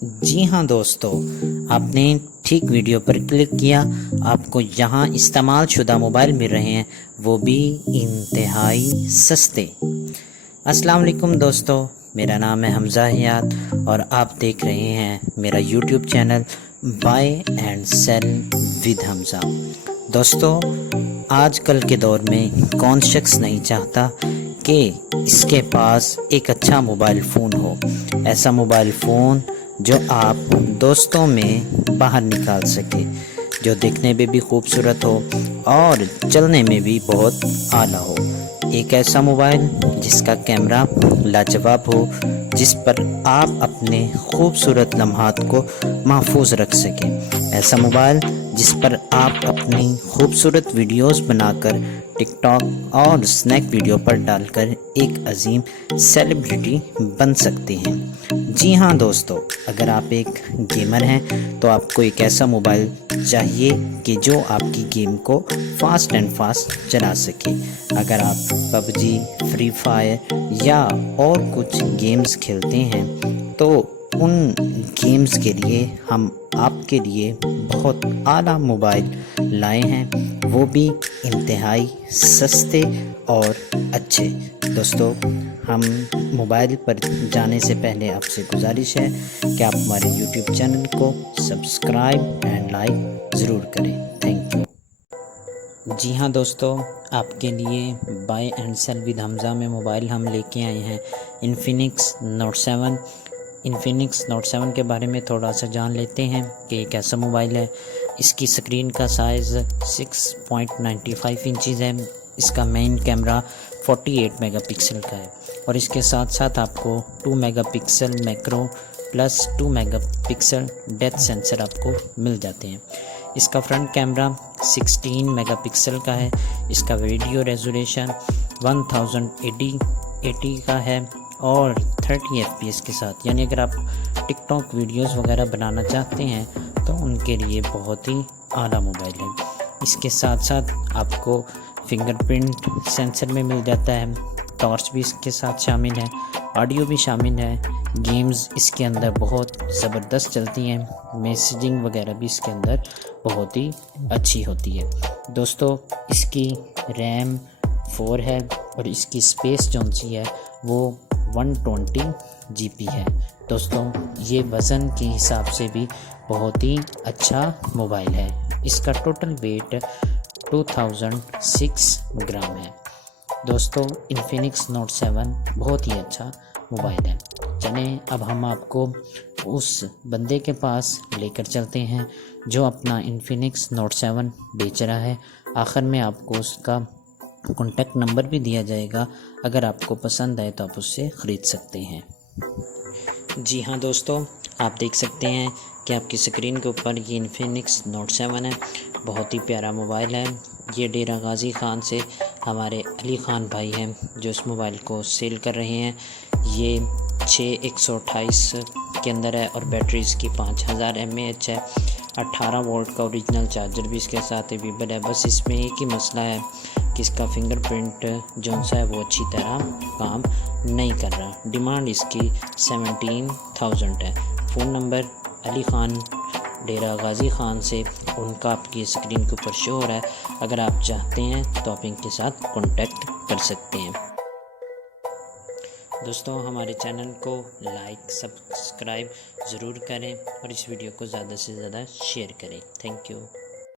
جی ہاں دوستو، آپ نے ٹھیک ویڈیو پر کلک کیا۔ آپ کو یہاں استعمال شدہ موبائل مل رہے ہیں، وہ بھی انتہائی سستے۔ السلام علیکم دوستو، میرا نام ہے حمزہ حیات اور آپ دیکھ رہے ہیں میرا YouTube channel buy and sell with Hamza. دوستو، آج کل کے دور میں کون شخص نہیں چاہتا کہ اس کے پاس ایک اچھا موبائل فون ہو، ایسا موبائل فون جو آپ دوستوں میں باہر نکال سکے، جو دیکھنے میں بھی خوبصورت ہو اور چلنے میں بھی بہت اعلیٰ ہو۔ ایک ایسا موبائل جس کا کیمرہ لاجواب ہو، جس پر آپ اپنے خوبصورت لمحات کو محفوظ رکھ سکیں، ایسا موبائل جس پر آپ اپنی خوبصورت ویڈیوز بنا کر ٹک ٹاک اور اسنیک ویڈیو پر ڈال کر ایک عظیم سیلیبریٹی بن سکتے ہیں۔ جی ہاں دوستو، اگر آپ ایک گیمر ہیں تو آپ کو ایک ایسا موبائل چاہیے کہ جو آپ کی گیم کو فاسٹ اینڈ فاسٹ چلا سکے۔ اگر آپ پب جی، فری فائر یا اور کچھ گیمز کھیلتے ہیں تو ان گیمز کے لیے ہم آپ کے لیے بہت اعلیٰ موبائل لائے ہیں، وہ بھی انتہائی سستے اور اچھے۔ دوستو، ہم موبائل پر جانے سے پہلے آپ سے گزارش ہے کہ آپ ہمارے یوٹیوب چینل کو سبسکرائب اینڈ لائک ضرور کریں۔ Thank you. جی ہاں دوستو، آپ کے لیے بائی اینڈ سیل ود حمزہ میں موبائل ہم لے کے آئے ہیں انفینکس نوٹ 7۔ انفینکس نوٹ 7 کے بارے میں تھوڑا سا جان لیتے ہیں کہ ایک ایسا موبائل ہے۔ اس کی سکرین کا سائز 6.95 انچز ہے۔ اس کا مین کیمرہ 48 میگا پکسل کا ہے اور اس کے ساتھ ساتھ آپ کو 2 megapixel macro plus 2 megapixel depth sensor آپ کو مل جاتے ہیں۔ اس کا فرنٹ کیمرہ 16 میگا پکسل کا ہے۔ اس کا ویڈیو ریزولیشن 1080 کا ہے اور 30 FPS کے ساتھ، یعنی اگر آپ ٹک ٹاک ویڈیوز وغیرہ بنانا چاہتے ہیں تو ان کے لیے بہت ہی اعلیٰ موبائل ہے۔ اس کے ساتھ ساتھ آپ کو فنگر پرنٹ سینسر میں مل جاتا ہے، ٹارچ بھی اس کے ساتھ شامل ہے، آڈیو بھی شامل ہے۔ گیمز اس کے اندر بہت زبردست چلتی ہیں، میسیجنگ وغیرہ بھی اس کے اندر بہت ہی اچھی ہوتی ہے۔ دوستو، اس کی ریم 4 ہے اور اس کی اسپیس جو سی ہے وہ 120 GB ہے۔ دوستوں، یہ وزن کے حساب سے بھی بہت ہی اچھا موبائل ہے۔ اس کا ٹوٹل ویٹ 2006 گرام ہے۔ دوستو، انفینکس نوٹ 7 بہت ہی اچھا موبائل ہے۔ چلیں اب ہم آپ کو اس بندے کے پاس لے کر چلتے ہیں جو اپنا انفینکس نوٹ 7 بیچ رہا ہے۔ آخر میں آپ کو اس کا کانٹیکٹ نمبر بھی دیا جائے گا، اگر آپ کو پسند آئے تو آپ اس سے خرید سکتے ہیں۔ جی ہاں دوستو، آپ دیکھ سکتے ہیں کہ آپ کی سکرین کے اوپر یہ انفینکس نوٹ 7 ہے۔ بہت ہی پیارا موبائل ہے۔ یہ ڈیرہ غازی خان سے ہمارے علی خان بھائی ہیں جو اس موبائل کو سیل کر رہے ہیں۔ یہ 6128 کے اندر ہے اور بیٹری اس کی 5000 mAh ہے۔ 18 وولٹ کا اوریجنل چارجر بھی اس کے ساتھ اویلیبل ہے۔ بس اس میں ایک ہی مسئلہ ہے کہ اس کا فنگر پرنٹ جونسا ہے وہ اچھی طرح کام نہیں کر رہا۔ ڈیمانڈ اس کی 17,000 ہے۔ فون نمبر علی خان ڈیرہ غازی خان سے ان کا آپ کی سکرین کے اوپر شو ہو رہا ہے۔ اگر آپ چاہتے ہیں تو آپ ان کے ساتھ کانٹیکٹ کر سکتے ہیں۔ دوستوں، ہمارے چینل کو لائک سبسکرائب ضرور کریں اور اس ویڈیو کو زیادہ سے زیادہ شیئر کریں۔ Thank you.